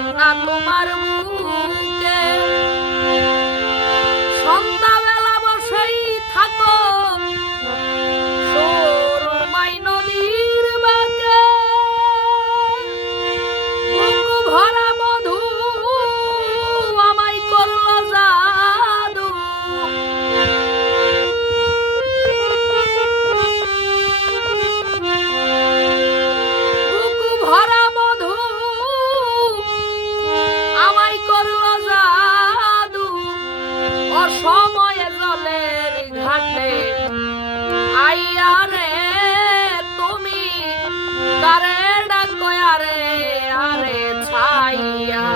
কন্যা তোমার বুকে সন্ধ্যাবেলা বসেই থাকো সুরমাই নদীর বাঁকে বুক ভরা মধু আমায় করলো জাদু বুক ভরা মধু আমায় করলো জাদু অসময়ে জলের ঘাটে আইয়া রে তুমি কারে ডাকো আরে আরে ছাইয়া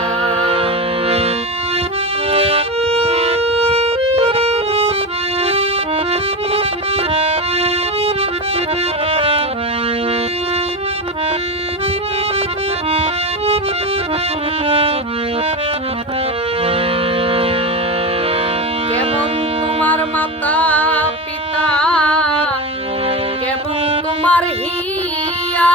কেমন তোমার মাতা পিতা কেমন তোমার হিয়া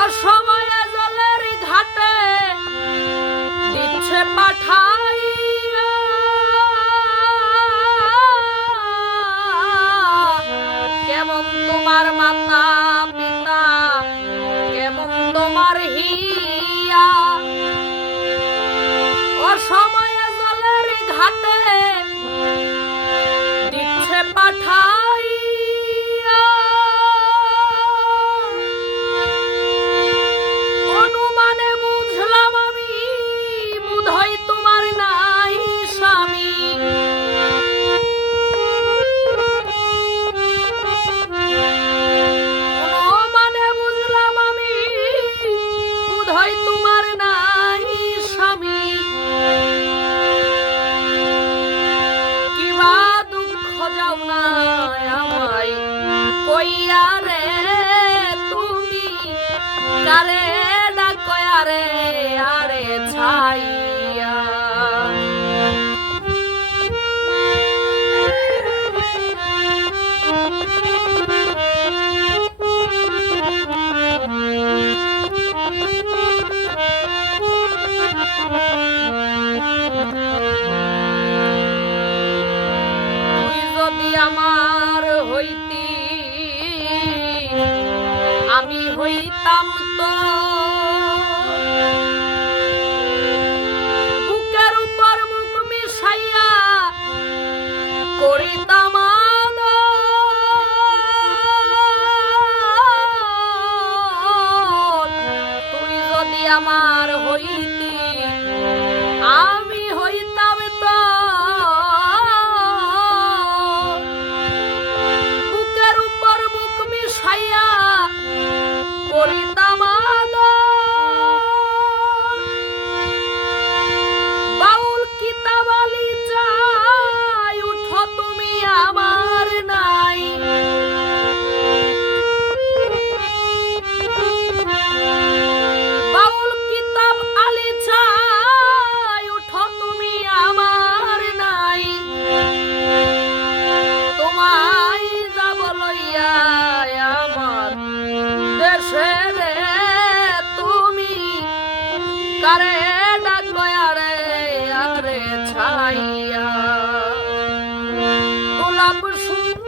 অসময়ে জলের ঘাটে দিচ্ছে পাঠাইয়া কেমন তোমার মাতা পিতা কেমন তোমার হিয়া অসময়ে জলের ঘাটে দিচ্ছে পাঠাইয়া অনুমানে বুঝলাম আমি বোধহয় তোমার নাই স্বামী অনুমানে বুঝলাম আমি বোধহয় তোমার নাই স্বামী কিবা দুঃখ যাও না আমায় কইয়া রে তুমি কারে ডাকো আরে আরে ছাইয়া তুই যদি আমার হইতি আমি হইতাম তো বুকের উপর মুখ মিশাইয়া করিতাম আদর। তুই যদি আমার হইতি আমি হইতাম তো বুকের উপর বুক মিশাইয়া করিতাম আদর। বাউল কিতাবালি চাই উঠো তুমি আমার নাই বাউল কিতাব আলি চাই উঠো তুমি আমার নাই তোমায় যাব লইয়া আমার দেশে রে তুমি কারে ডাকো আরে আরে ছাইয়া গোলাপ সুন্দর